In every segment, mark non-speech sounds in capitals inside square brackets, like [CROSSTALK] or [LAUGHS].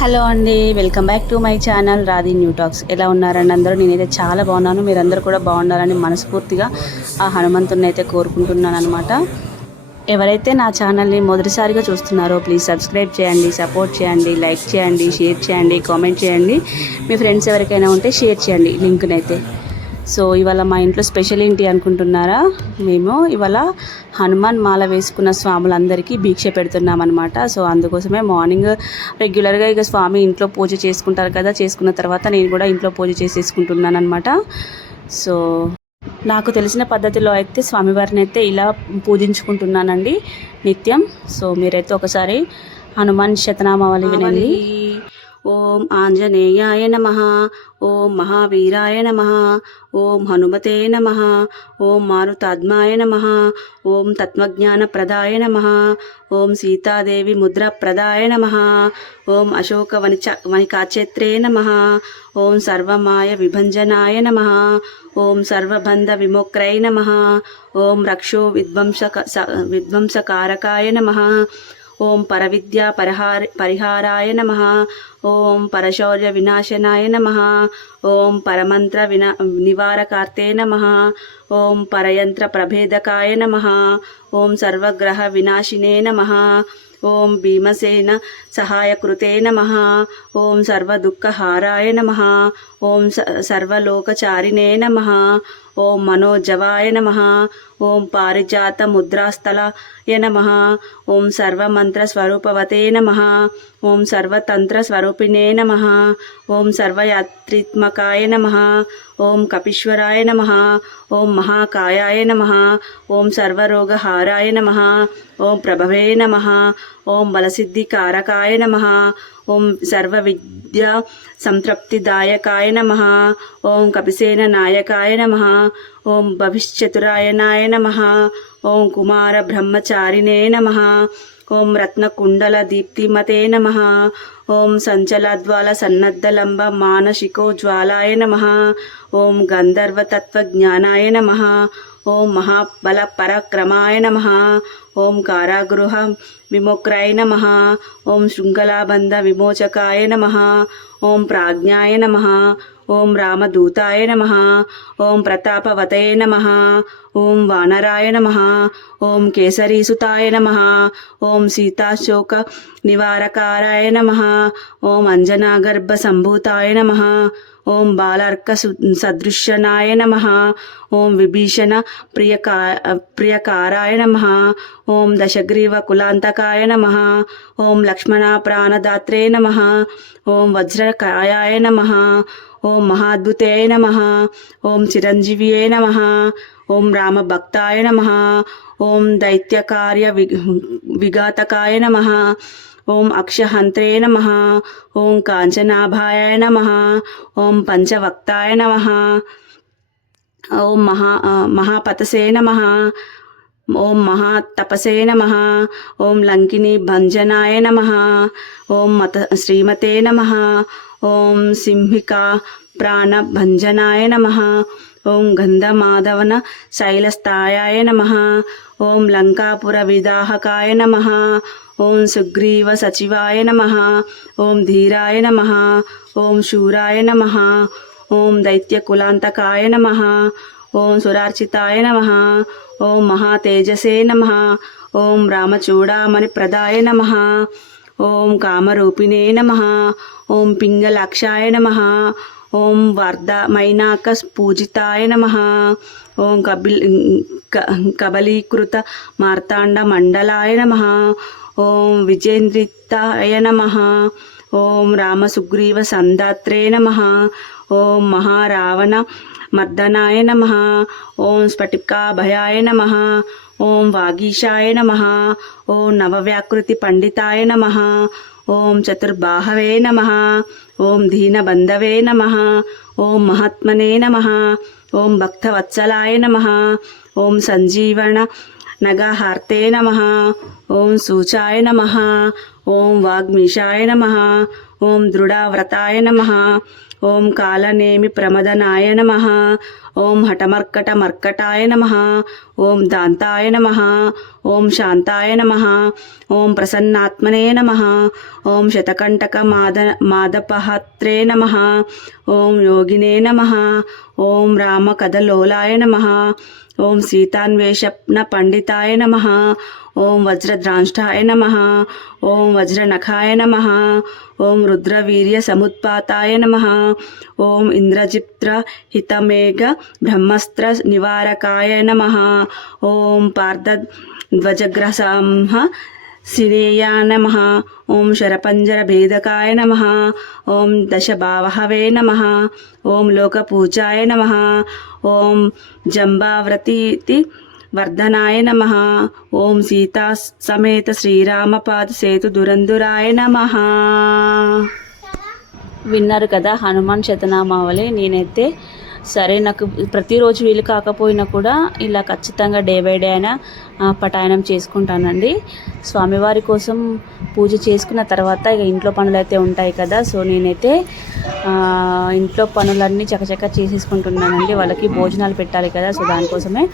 Hello అండి welcome back to my channel Radhi new talks. ఎలా ఉన్నారండి అందరూ? నేనైతే చాలా బాగున్నాను. మీరందరూ కూడా బాగుండాలని మనస్ఫూర్తిగా ఆ హనుమంతుని అయితే కోరుకుంటున్నాను అనమాట ఎవరైతే నా ఛానల్ని మొదటిసారిగా చూస్తున్నారో ప్లీజ్ సబ్స్క్రైబ్ చేయండి సపోర్ట్ చేయండి లైక్ చేయండి షేర్ చేయండి కామెంట్ చేయండి. మీ ఫ్రెండ్స్ ఎవరికైనా ఉంటే షేర్ చేయండి లింక్నైతే. సో ఇవాళ మా ఇంట్లో స్పెషల్ ఏంటి అనుకుంటున్నారా? మేము ఇవాళ హనుమాన్ మాల వేసుకున్న స్వాములందరికీ భిక్ష పెడుతున్నాం అనమాట సో అందుకోసమే మార్నింగ్ రెగ్యులర్గా ఇక స్వామి ఇంట్లో పూజ చేసుకుంటారు కదా చేసుకున్న తర్వాత నేను కూడా ఇంట్లో పూజ చేసేసుకుంటున్నాను అనమాట సో నాకు తెలిసిన పద్ధతిలో అయితే స్వామివారిని అయితే ఇలా పూజించుకుంటున్నానండి నిత్యం. సో మీరైతే ఒకసారి హనుమాన్ శతనామావళి వినండి. ఓం ఆంజనేయాయ నమ ఓం మహావీరాయ నమ ఓం హనుమతే నమ ఓం మారుతాత్మాయ నమ ఓం తత్వజ్ఞాన ప్రదాయ నమ ఓం సీతాదేవి ముద్ర ప్రదాయ నమ ఓం అశోక వనిచ వనికాచేత్రే నమ ఓం సర్వమాయ విభంజనాయ నమ ఓం సర్వబంధ విమోక్రై నమ ఓం రక్షో విధ్వంసక విధ్వంసకారకాయ నమ ఓం పరవిద్యా పరిహార పరిహారాయ నమ. ఓం పరశౌర్య వినాశనాయ నమ. ఓం పరమంత్ర వినా నివారకార్తే నమ. ఓం పరయంత్ర ప్రభేదకాయ నమ. ఓం సర్వగ్రహ వినాశినే నమ. ఓం భీమసేన సహాయకృతే నమ. ఓం సర్వదుఃఖహారాయ నమ. ఓం స- సర్వలోకచారిణే నమ. ఓం మనోజవాయ నమ. ఓం పారిజాత ముద్రాస్థలాయ నమ ఓం సర్వమంత్ర స్వరూపవతే నమ ఓం సర్వతంత్ర స్వరూపిణే నమ ఓం సర్వయాత్రిత్మకాయ నమ ఓం కపీశ్వరాయ నమ ఓం మహాకాయాయ నమ ఓం సర్వరోగహారాయ నమ ఓం ప్రభవే నమ ఓం బలసిద్ధికారకాయ నమ ఓం సర్వ సర్వవిద్యా సంతృప్తిదాయకాయ నమ ఓం కపిసేన నాయకాయ నమ ఓం భవిష్యతురాయణాయ నమ. ఓం కుమార బ్రహ్మచారిణే నమ. ఓం రత్నకుండల దీప్తిమతే నమ. ఓం సంచలద్వాల సన్నద్ధలంబ మానసికోజ్వాలాయ నమ. ఓం గంధర్వతత్వజ్ఞానాయ నమ. ఓం మహాబల పరక్రమాయ నమ. ఓం కారాగృహ విమోక్రాయ నమ. ఓం శృంగలాబంధ విమోచకాయ నమ. ఓం ప్రాజ్ఞాయ నమ. ఓం రామదూతాయ నమ ఓం ప్రతాపవతయ నమ ఓం వానరాయ నమ ఓం కేసరీసుతాయ నమ ఓం సీతాశోక నివారకారాయ నమ ఓం అంజనాగర్భ సంభూతాయ నమ ఓం బాలార్క సదృశ్యనాయ నమ ఓం విభీషణ ప్రియకా ప్రియకారాయ నమ ఓం దశగ్రీవ కులాంతకాయ నమ ఓం లక్ష్మణ ప్రాణదాత్రే నమ ఓం వజ్రకాయాయ నమ ఓం మహాద్భుతే నమ ఓం చిరంజీవియే నమ ఓం రామభక్తాయ నమ ఓం దైత్యకార్య వి విఘాతకాయ నమ ఓం అక్షహంత్రే నమ ఓం కాంచనాభాయ నమ ఓం పంచవక్తాయ నమ ఓం మహా మహాపతసే నమ ఓం మహాతపసే నమ ఓం లంకిని భంజనాయ నమ ఓం మత శ్రీమతే నమ ఓం సింహికా ప్రాణభంజనాయ నమ. ఓం గంధమాధవన శైలస్థాయాయ నమ. ఓం లంకాపుర విదాహకాయ నమ. ఓం సుగ్రీవ సచివాయ నమ. ఓం ధీరాయ నమ. ఓం శూరాయ నమ. ఓం దైత్యకులాంతకాయ నమ. ఓం సురార్చితాయ నమ. ఓం మహాతేజసే నమ. ఓం రామచూడామణి ప్రదాయ నమ. ఓం కామరూపిణే నమ. ఓం పింగళాక్షాయ నమ. ఓం వర్ధ మైనాక పూజితాయ నమ. ఓం కబిల్ కబలీకృత మార్తాండ మండలాయ నమ. ఓం విజేంద్రితాయ నమ. ఓం రామసుగ్రీవ సందాత్రే నమ. ఓం మహారావణ మర్దనాయ నమ ఓం స్ఫటికాభయాయ నమ ఓం వాగీశాయ నమ ఓం నవవ్యాకృతి పండితాయ నమ ఓం చతుర్బాహవే నమ ఓం దీనబంధవే నమ ఓం మహాత్మనే నమ ఓం భక్తవత్సలాయ నమ ఓం సంజీవన నగహార్తే నమ ఓం సూచాయ నమ ఓం వాగ్మిషాయ నమ ఓం దృఢవ్రతాయ నమ ఓం కాలనేమి ప్రమదనాయ నమ. ఓం హఠమర్కట మర్కటాయ నమ. ఓం దాంతాయ నమ. ఓం శాంతాయ నమ. ఓం ప్రసన్నాత్మనే నమ. ఓం శతకంటక మాద మాదపహత్రే నమ. ఓం యోగినే నమ. ఓం రామకదలోలాయ నమ. ఓం సీతాన్వేషప్న పండితాయ నమ ఓం వజ్రద్రాంష్టాయ నమ ఓం వజ్రనఖాయ నమ ఓం రుద్రవీర్య సముత్పాతాయ నమ ఓం ఇంద్రజిప్త్ర హితమేఘ బ్రహ్మస్త్ర నివారకాయ నమ ఓం పార్థ ధ్వజగ్రసంహ శిరేయా నమ ఓం శరపంజర భేదకాయ నమ ఓం దశభావహవే నమ ఓం లోకపూజాయ నమ ఓం జంబావ్రతీతి వర్ధనాయ నమ. ఓం సీతా సమేత శ్రీరామపాద సేతు దురందురాయ నమ. విన్నారు కదా హనుమాన్ శతనామావళి. నేనైతే సరే నాకు ప్రతిరోజు వీలు కాకపోయినా కూడా ఇలా ఖచ్చితంగా డే బై డే అయినా పటాయనం చేసుకుంటానండి. స్వామివారి కోసం పూజ చేసుకున్న తర్వాత ఇక ఇంట్లో పనులు అయితే ఉంటాయి కదా సో నేనైతే ఇంట్లో పనులన్నీ చకచక చేసేసుకుంటున్నానండి. వాళ్ళకి భోజనాలు పెట్టాలి కదా సో దానికోసమే.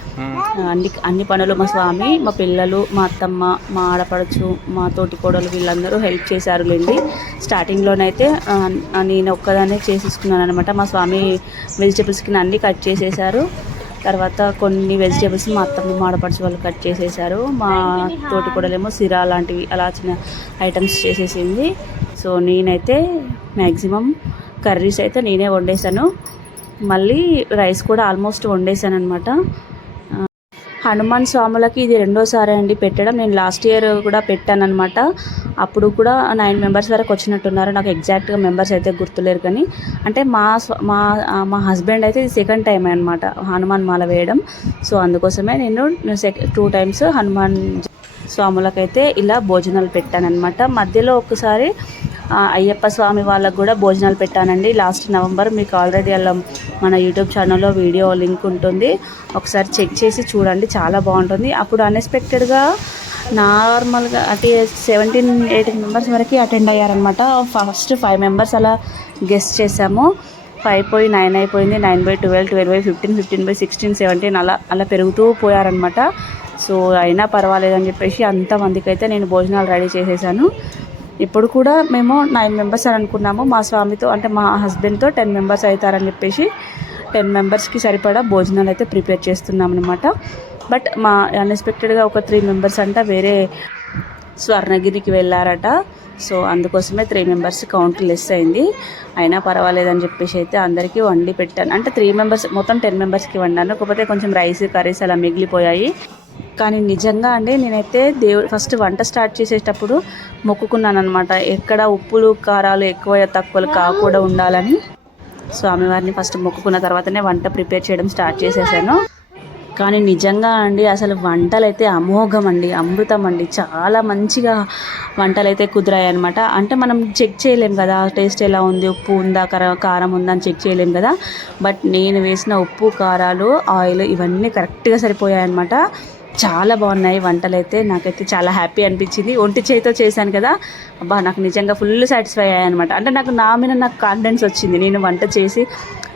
అన్ని అన్ని పనులు మా స్వామి మా పిల్లలు మా అత్తమ్మ మా ఆడపడచ్చు మా తోటి కోడలు వీళ్ళందరూ హెల్ప్ చేశారులేండి. స్టార్టింగ్లోనైతే ఆ, ఆ, నేను ఒక్కదాన్నే చేసేసుకున్నాను అనమాట మా స్వామి వెజిటబుల్స్కి అన్నీ కట్ చేసేసారు తర్వాత కొన్ని వెజిటేబుల్స్ మా అత్తమ్మ మాడపడిచి వాళ్ళు కట్ చేసేసారు. మా తోటి కూడలేమో సిరా లాంటివి అలా చిన్న ఐటమ్స్ చేసేసింది. సో నేనైతే మ్యాక్సిమం కర్రీస్ అయితే నేనే వండేసాను మళ్ళీ రైస్ కూడా ఆల్మోస్ట్ వండేసాను అనమాట హనుమాన్ స్వాములకి ఇది రెండోసారి అండి పెట్టడం. నేను లాస్ట్ ఇయర్ కూడా పెట్టాను అనమాట అప్పుడు కూడా నైన్ మెంబర్స్ వరకు వచ్చినట్టున్నారు. నాకు ఎగ్జాక్ట్గా మెంబర్స్ అయితే గుర్తులేరు కానీ అంటే మా మా మా హస్బెండ్ అయితే ఇది సెకండ్ టైం అనమాట హనుమాన్ మాల వేయడం. సో అందుకోసమే నేను సెక్ టూ టైమ్స్ హనుమాన్ స్వాములకైతే ఇలా భోజనాలు పెట్టానన్నమాట. మధ్యలో ఒకసారి అయ్యప్ప స్వామి వాళ్ళకు కూడా భోజనాలు పెట్టానండి. లాస్ట్ నవంబర్ మీకు ఆల్రెడీ అలా మన యూట్యూబ్ ఛానల్లో వీడియో లింక్ ఉంటుంది. ఒకసారి చెక్ చేసి చూడండి చాలా బాగుంటుంది. అప్పుడు అన్ఎక్స్పెక్టెడ్గా నార్మల్గా అంటే సెవెంటీన్ ఎయిటీన్ మెంబర్స్ వరకు అటెండ్ అయ్యారనమాట ఫస్ట్ ఫైవ్ మెంబర్స్ అలా గెస్ట్ చేసాము ఫైవ్ పోయి నైన్ అయిపోయింది. Nine by twelve twelve by fifteen fifteen by sixteen seventeen అలా అలా పెరుగుతూ పోయారనమాట సో అయినా పర్వాలేదని చెప్పేసి అంతమందికి అయితే నేను భోజనాలు రెడీ చేసేసాను. ఇప్పుడు కూడా మేము నైన్ మెంబర్స్ అని అనుకున్నాము. మా స్వామితో అంటే మా హస్బెండ్తో టెన్ మెంబర్స్ అవుతారని చెప్పేసి టెన్ మెంబర్స్కి సరిపడా భోజనాలు అయితే ప్రిపేర్ చేస్తున్నాం అనమాట బట్ మా అన్ఎక్స్పెక్టెడ్గా ఒక త్రీ మెంబర్స్ అంట వేరే స్వర్ణగిరికి వెళ్ళారట. సో అందుకోసమే త్రీ మెంబర్స్ కౌంట్ లెస్ అయింది. అయినా పర్వాలేదని చెప్పేసి అయితే అందరికీ వండి పెట్టాను. అంటే త్రీ మెంబర్స్ మొత్తం టెన్ మెంబర్స్కి వండాను. కాకపోతే కొంచెం రైస్ కర్రీస్ అలా మిగిలిపోయాయి. కానీ నిజంగా అండి నేనైతే దేవుడు ఫస్ట్ వంట స్టార్ట్ చేసేటప్పుడు మొక్కుకున్నాను అనమాట ఎక్కడ ఉప్పులు కారాలు ఎక్కువ తక్కువలు కాకుండా ఉండాలని. స్వామివారిని ఫస్ట్ మొక్కుకున్న తర్వాతనే వంట ప్రిపేర్ చేయడం స్టార్ట్ చేసేసాను. కానీ నిజంగా అండి అసలు వంటలు అయితే అమోఘం అండి అమృతం అండి చాలా మంచిగా వంటలు అయితే కుదిరాయి అనమాట అంటే మనం చెక్ చేయలేం కదా టేస్ట్ ఎలా ఉంది ఉప్పు ఉందా కర కారం ఉందా అని చెక్ చేయలేం కదా. బట్ నేను వేసిన ఉప్పు కారాలు ఆయిల్ ఇవన్నీ కరెక్ట్గా సరిపోయాయి అనమాట చాలా బాగున్నాయి. వంటలు అయితే నాకైతే చాలా హ్యాపీ అనిపించింది. ఒంటి చేతితో చేశాను కదా అబ్బా నాకు నిజంగా ఫుల్ సాటిస్ఫై అయ్యాయి అనమాట అంటే నాకు నా మీద నాకు కాన్ఫిడెన్స్ వచ్చింది. నేను వంట చేసి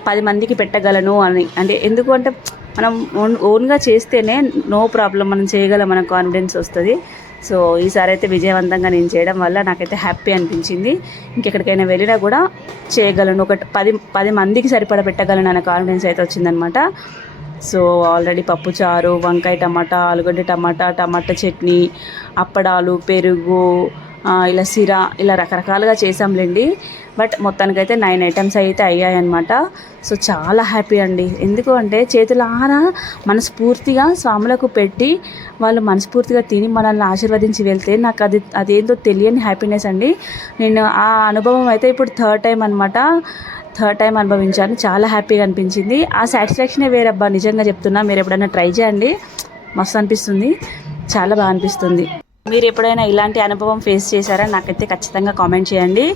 పది మందికి పెట్టగలను అని. అంటే ఎందుకు అంటే మనం ఓన్ ఓన్గా చేస్తేనే నో ప్రాబ్లం మనం చేయగలం మన కాన్ఫిడెన్స్ వస్తుంది. సో ఈసారి అయితే విజయవంతంగా నేను చేయడం వల్ల నాకైతే హ్యాపీ అనిపించింది. ఇంకెక్కడికైనా వెళ్ళినా కూడా చేయగలను. ఒక పది పది మందికి సరిపడా పెట్టగలను అనే కాన్ఫిడెన్స్ అయితే వచ్చిందనమాట సో ఆల్రెడీ పప్పుచారు వంకాయ టమాటా ఆలుగడ్డ టమాటా టమాటా చట్నీ అప్పడాలు పెరుగు ఇలా సిరా ఇలా రకరకాలుగా చేసాంలేండి బట్ మొత్తానికైతే నైన్ ఐటమ్స్ అయితే అయ్యాయన్నమాట. సో చాలా హ్యాపీ అండి. ఎందుకు అంటే చేతులారా మనస్ఫూర్తిగా స్వాములకు పెట్టి వాళ్ళు మనస్ఫూర్తిగా తిని మనల్ని ఆశీర్వదించి వెళ్తే నాకు అది అదేందో తెలియని హ్యాపీనెస్ అండి. నేను ఆ అనుభవం అయితే ఇప్పుడు థర్డ్ టైం అనమాట థర్డ్ టైం అనుభవించాను. చాలా హ్యాపీగా అనిపించింది. ఆ సాటిస్ఫాక్షనే వేరబ్బా నిజంగా చెప్తున్నా. మీరు ఎప్పుడైనా ట్రై చేయండి. మస్తు అనిపిస్తుంది. చాలా బాగా అనిపిస్తుంది. మీరు ఎప్పుడైనా ఇలాంటి అనుభవం ఫేస్ చేశారా? నాకైతే ఖచ్చితంగా కామెంట్ చేయండి.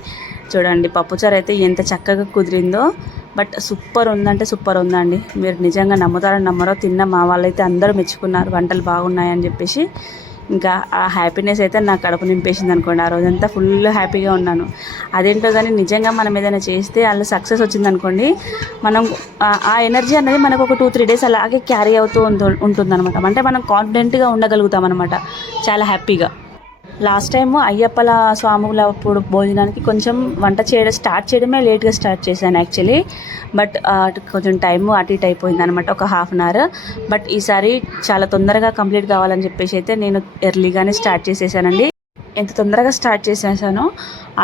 చూడండి పప్పుచారు అయితే ఎంత చక్కగా కుదిరిందో. బట్ సూపర్ ఉందంటే సూపర్ ఉందండి. మీరు నిజంగా నమ్ముతారని నమ్మరో తిన్న మా వాళ్ళైతే అందరూ మెచ్చుకున్నారు. వంటలు బాగున్నాయని చెప్పేసి. ఇంకా ఆ హ్యాపీనెస్ అయితే నా కడుపు నింపేసింది అనుకోండి. ఆ రోజంతా ఫుల్ హ్యాపీగా ఉన్నాను. అదేంటో కానీ నిజంగా మనం ఏదైనా చేస్తే అలా సక్సెస్ వచ్చింది అనుకోండి మనం ఆ- ఆ ఎనర్జీ అనేది మనకు ఒక టూ త్రీ డేస్ అలాగే క్యారీ అవుతూ ఉంటుంది అనమాట అంటే మనం కాన్ఫిడెంట్గా ఉండగలుగుతాం అనమాట చాలా హ్యాపీగా లాస్ట్ టైం అయ్యప్పల స్వాముల అప్పుడు భోజనానికి కొంచెం వంట చేయడం స్టార్ట్ చేయడమే లేట్గా స్టార్ట్ చేశాను యాక్చువల్లీ. బట్ కొంచెం టైం అటు ఇటు అయిపోయింది అనమాట ఒక హాఫ్ అన్ అవర్. బట్ ఈసారి చాలా తొందరగా కంప్లీట్ కావాలని చెప్పేసి అయితే నేను ఎర్లీగానే స్టార్ట్ చేసేసానండి. ఎంత తొందరగా స్టార్ట్ చేసేసానో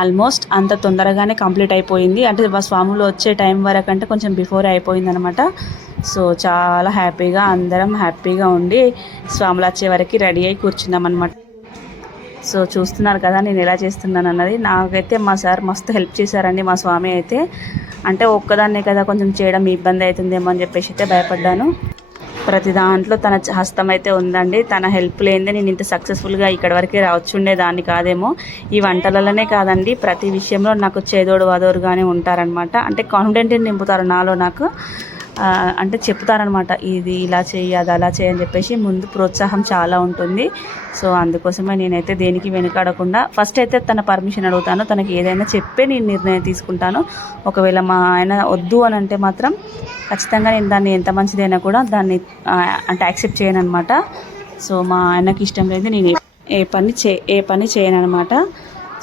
ఆల్మోస్ట్ అంత తొందరగానే కంప్లీట్ అయిపోయింది. అంటే మా స్వాములు వచ్చే టైం వరకు అంటే కొంచెం బిఫోర్ అయిపోయింది అనమాట సో చాలా హ్యాపీగా అందరం హ్యాపీగా ఉండి స్వాములు వచ్చే వరకు రెడీ అయి కూర్చున్నాం అనమాట సో చూస్తున్నారు కదా నేను ఎలా చేస్తున్నాను అన్నది. నాకైతే మా సార్ మస్తు హెల్ప్ చేశారండి మా స్వామి అయితే. అంటే ఒక్కదాన్నే కదా కొంచెం చేయడం ఇబ్బంది అవుతుందేమో అని చెప్పేసి అయితే భయపడ్డాను. ప్రతి దాంట్లో తన హస్తం అయితే ఉందండి. తన హెల్ప్ లేనిదే నేను ఇంత సక్సెస్ఫుల్గా ఇక్కడ వరకే రావచ్చుండేదాన్ని కాదేమో. ఈ వంటలలోనే కాదండి ప్రతి విషయంలో నాకు చేదోడు వాదోడుగానే ఉంటారనమాట అంటే కాన్ఫిడెంట్ని నింపుతారు నాలో నాకు. అంటే చెప్తారనమాట ఇది ఇలా చేయి అది అలా చేయి అని చెప్పేసి ముందు ప్రోత్సాహం చాలా ఉంటుంది. సో అందుకోసమే నేనైతే దేనికి వెనుకాడకుండా ఫస్ట్ అయితే తన పర్మిషన్ అడుగుతాను. తనకి ఏదైనా చెప్పే నేను నిర్ణయం తీసుకుంటాను. ఒకవేళ మా ఆయన వద్దు అని అంటే మాత్రం ఖచ్చితంగా నేను దాన్ని ఎంత మంచిదైనా కూడా దాన్ని అంటే యాక్సెప్ట్ చేయను అనమాట సో మా ఆయనకి ఇష్టం లేదు నేను ఏ- ఏ పని చే ఏ పని చేయను అనమాట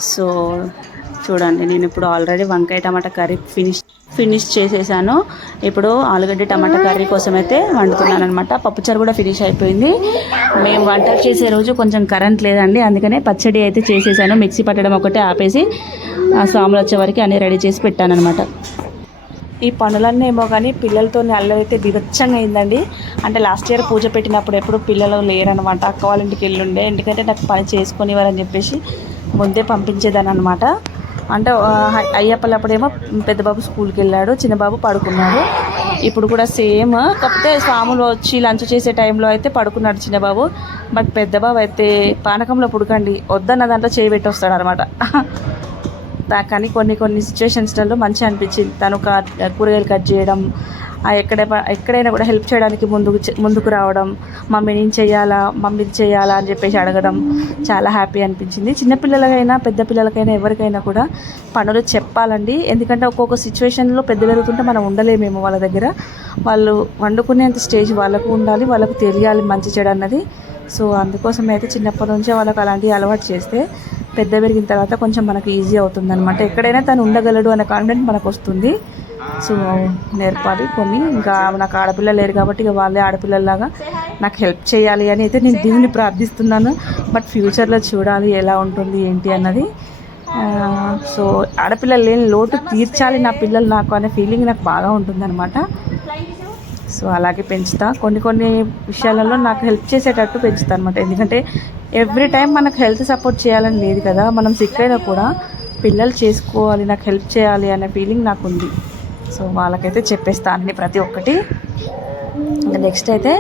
సో చూడండి నేను ఇప్పుడు ఆల్రెడీ వంకాయ టమాటా కర్రీ ఫినిష్ ఫినిష్ చేసేసాను. ఇప్పుడు ఆలుగడ్డ టమాటా కర్రీ కోసం అయితే వండుతున్నాను అనమాట పప్పుచారు కూడా ఫినిష్ అయిపోయింది. మేము వంట చేసే రోజు కొంచెం కరెంట్ లేదండి. అందుకనే పచ్చడి అయితే చేసేసాను. మిక్సీ పట్టడం ఒకటే ఆపేసి ఆ స్వాములు వచ్చే వరకు అన్నీ రెడీ చేసి పెట్టాను అనమాట ఈ పనులన్నీ ఏమో కానీ పిల్లలతో అల్లరైతే అయితే బిభత్సంగా అయిందండి. అంటే లాస్ట్ ఇయర్ పూజ పెట్టినప్పుడు ఎప్పుడు పిల్లలు లేరనమాట అక్క వాళ్ళ ఇంటికి వెళ్ళుండే. ఎందుకంటే నాకు పని చేసుకునేవారని చెప్పేసి ముందే పంపించేదాన్ని అనమాట అంటే అయ్యప్పలప్పుడేమో పెద్ద బాబు స్కూల్కి వెళ్ళాడు చిన్న బాబు పడుకున్నాడు. ఇప్పుడు కూడా సేమ్. కాకపోతే స్వాములు వచ్చి లంచ్ చేసే టైంలో అయితే పడుకున్నాడు చిన్న బాబు బట్ పెద్దబాబు అయితే పానకంలో పుడకండి వద్దన్న దాంట్లో చేయబెట్టి వస్తాడు అనమాట [LAUGHS] కానీ కొన్ని కొన్ని సిచ్యువేషన్స్లలో మంచిగా అనిపించింది. తను కూరగాయలు కట్ చేయడం ఎక్కడ ఎక్కడైనా కూడా హెల్ప్ చేయడానికి ముందుకు ముందుకు రావడం మమ్మీ నేను చేయాలా మమ్మీ ఇది చేయాలా అని చెప్పేసి అడగడం చాలా హ్యాపీ అనిపించింది. చిన్నపిల్లలకైనా పెద్ద పిల్లలకైనా ఎవరికైనా కూడా పనులు చెప్పాలండి. ఎందుకంటే ఒక్కొక్క సిచ్యువేషన్లో పెద్ద పెరుగుతుంటే మనం ఉండలేమేమో వాళ్ళ దగ్గర. వాళ్ళు వండుకునేంత స్టేజ్ వాళ్ళకు ఉండాలి వాళ్ళకు తెలియాలి మంచి చెడు అన్నది. సో అందుకోసం అయితే చిన్నప్పటి నుంచే వాళ్ళకి అలాంటివి అలవాటు చేస్తే పెద్ద పెరిగిన తర్వాత కొంచెం మనకు ఈజీ అవుతుంది అనమాట ఎక్కడైనా తను ఉండగలడు అనే కాన్ఫిడెంట్ మనకు వస్తుంది. సో నేర్పాలి కొన్ని ఇంకా నాకు ఆడపిల్ల లేరు కాబట్టి ఇక వాళ్ళే ఆడపిల్లలాగా నాకు హెల్ప్ చేయాలి అని అయితే నేను దేవుని ప్రార్థిస్తున్నాను. బట్ ఫ్యూచర్లో చూడాలి ఎలా ఉంటుంది ఏంటి అన్నది. సో ఆడపిల్లలు లేని లోటు తీర్చాలి నా పిల్లలు నాకు అనే ఫీలింగ్ నాకు బాగా ఉంటుందన్నమాట. సో అలాగే పెంచుతా. కొన్ని కొన్ని విషయాలలో నాకు హెల్ప్ చేసేటట్టు పెంచుతా అనమాట ఎందుకంటే ఎవ్రీ టైం మనకు హెల్త్ సపోర్ట్ చేయాలని లేదు కదా. మనం సిక్ అయినా కూడా పిల్లలు చేసుకోవాలి నాకు హెల్ప్ చేయాలి అనే ఫీలింగ్ నాకు ఉంది. సో వాళ్ళకైతే చెప్పేస్తా అన్ని ప్రతి ఒక్కటి. ఇంకా నెక్స్ట్ అయితే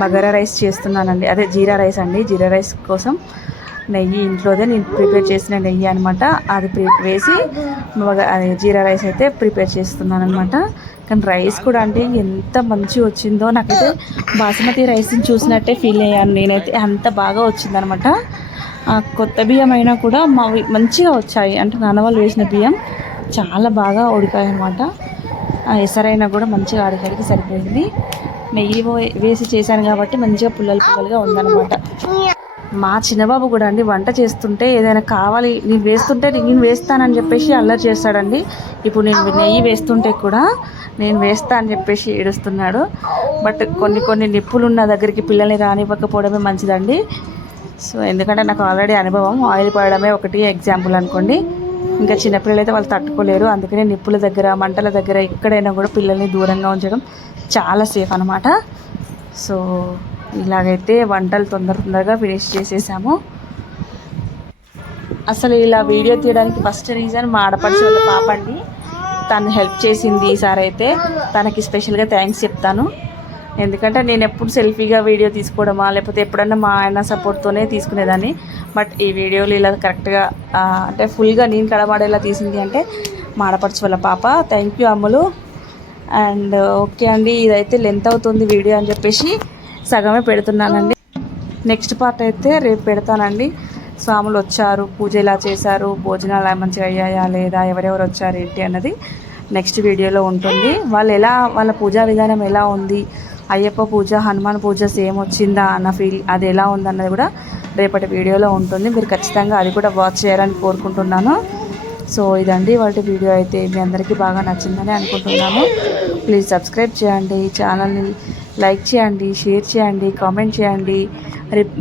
బగారా రైస్ చేస్తున్నానండి. అదే జీరా రైస్ అండి. జీరా రైస్ కోసం నెయ్యి ఇంట్లోదే నేను ప్రిపేర్ చేసిన నెయ్యి అనమాట అది ప్రి వేసి జీరా రైస్ అయితే ప్రిపేర్ చేస్తున్నాను అనమాట కానీ రైస్ కూడా అంటే ఎంత మంచి వచ్చిందో నాకైతే బాసుమతి రైస్ని చూసినట్టే ఫీల్ అయ్యాను. నేనైతే అంత బాగా వచ్చిందనమాట కొత్త బియ్యం అయినా కూడా మావి మంచిగా వచ్చాయి. అంటే నాన్న వాళ్ళు వేసిన బియ్యం చాలా బాగా ఉడికాయి అనమాట ఎసరైనా కూడా మంచిగా ఆడేసరికి సరిపోయింది. నెయ్యి వేసి చేశాను కాబట్టి మంచిగా పుల్లలు పుల్లలుగా ఉందన్నమాట. మా చిన్నబాబు కూడా అండి వంట చేస్తుంటే ఏదైనా కావాలి నేను వేస్తుంటే నేను వేస్తానని చెప్పేసి అల్లరి చేస్తాడండి. ఇప్పుడు నేను నెయ్యి వేస్తుంటే కూడా నేను వేస్తా అని చెప్పేసి ఏడుస్తున్నాడు. బట్ కొన్ని కొన్ని నిప్పులు ఉన్న దగ్గరికి పిల్లల్ని రానివ్వకపోవడమే మంచిదండి. సో ఎందుకంటే నాకు ఆల్రెడీ అనుభవం ఆయిల్ పడడమే ఒకటి ఎగ్జాంపుల్ అనుకోండి. ఇంకా చిన్నపిల్లలు అయితే వాళ్ళు తట్టుకోలేరు. అందుకనే నిప్పుల దగ్గర మంటల దగ్గర ఎక్కడైనా కూడా పిల్లల్ని దూరంగా ఉంచడం చాలా సేఫ్ అనమాట సో ఇలాగైతే వంటలు తొందర తొందరగా ఫినిష్ చేసేసాము. అసలు ఇలా వీడియో తీయడానికి ఫస్ట్ రీజన్ మా ఆడపడిచి వాళ్ళ పాప అండి. తను హెల్ప్ చేసింది ఈసారి అయితే తనకి స్పెషల్గా థ్యాంక్స్ చెప్తాను. ఎందుకంటే నేను ఎప్పుడు సెల్ఫీగా వీడియో తీసుకోవడమా లేకపోతే ఎప్పుడన్నా మా ఆయన సపోర్ట్తోనే తీసుకునేదాన్ని. బట్ ఈ వీడియోలు ఇలా కరెక్ట్గా అంటే ఫుల్గా నేను కడబడేలా తీసింది అంటే మా ఆడపడుచు వాళ్ళ పాప. Thank you Ammulu and okay అండి ఇదైతే లెంత్ అవుతుంది వీడియో అని చెప్పేసి సగమే పెడుతున్నానండి. నెక్స్ట్ పార్ట్ అయితే రేపు పెడతానండి. స్వాములు వచ్చారు పూజ ఎలా చేశారు భోజనాలు మంచిగా అయ్యాయా లేదా ఎవరెవరు వచ్చారు ఏంటి అన్నది నెక్స్ట్ వీడియోలో ఉంటుంది. వాళ్ళు ఎలా వాళ్ళ పూజా విధానం ఎలా ఉంది అయ్యప్ప పూజ హనుమాన్ పూజ సేమ్ వచ్చిందా అన్న ఫీల్ అది ఎలా ఉందన్నది కూడా రేపటి వీడియోలో ఉంటుంది. మీరు ఖచ్చితంగా అది కూడా వాచ్ చేయాలని కోరుకుంటున్నాను. సో ఇదండి వాటి వీడియో అయితే. మీ అందరికీ బాగా నచ్చిందని అనుకుంటున్నాను. ప్లీజ్ సబ్స్క్రైబ్ చేయండి. ఛానల్ని లైక్ చేయండి షేర్ చేయండి కామెంట్ చేయండి.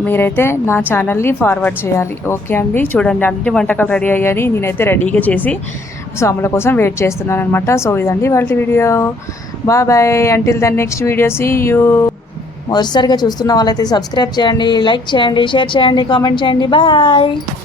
మీరైతే నా ఛానల్ని ఫార్వర్డ్ చేయాలి. ఓకే అండి? చూడండి అన్ని వంటకాలు రెడీ అయ్యాయి. నేనైతే రెడీగా చేసి స్వాముల కోసం వెయిట్ చేస్తున్నాను అనమాట సో ఇదండి వాళ్ళ video bye bye until then next video see you మొదటిసారిగా చూస్తున్న వాళ్ళైతే సబ్స్క్రైబ్ చేయండి లైక్ చేయండి షేర్ చేయండి కామెంట్ చేయండి. బాయ్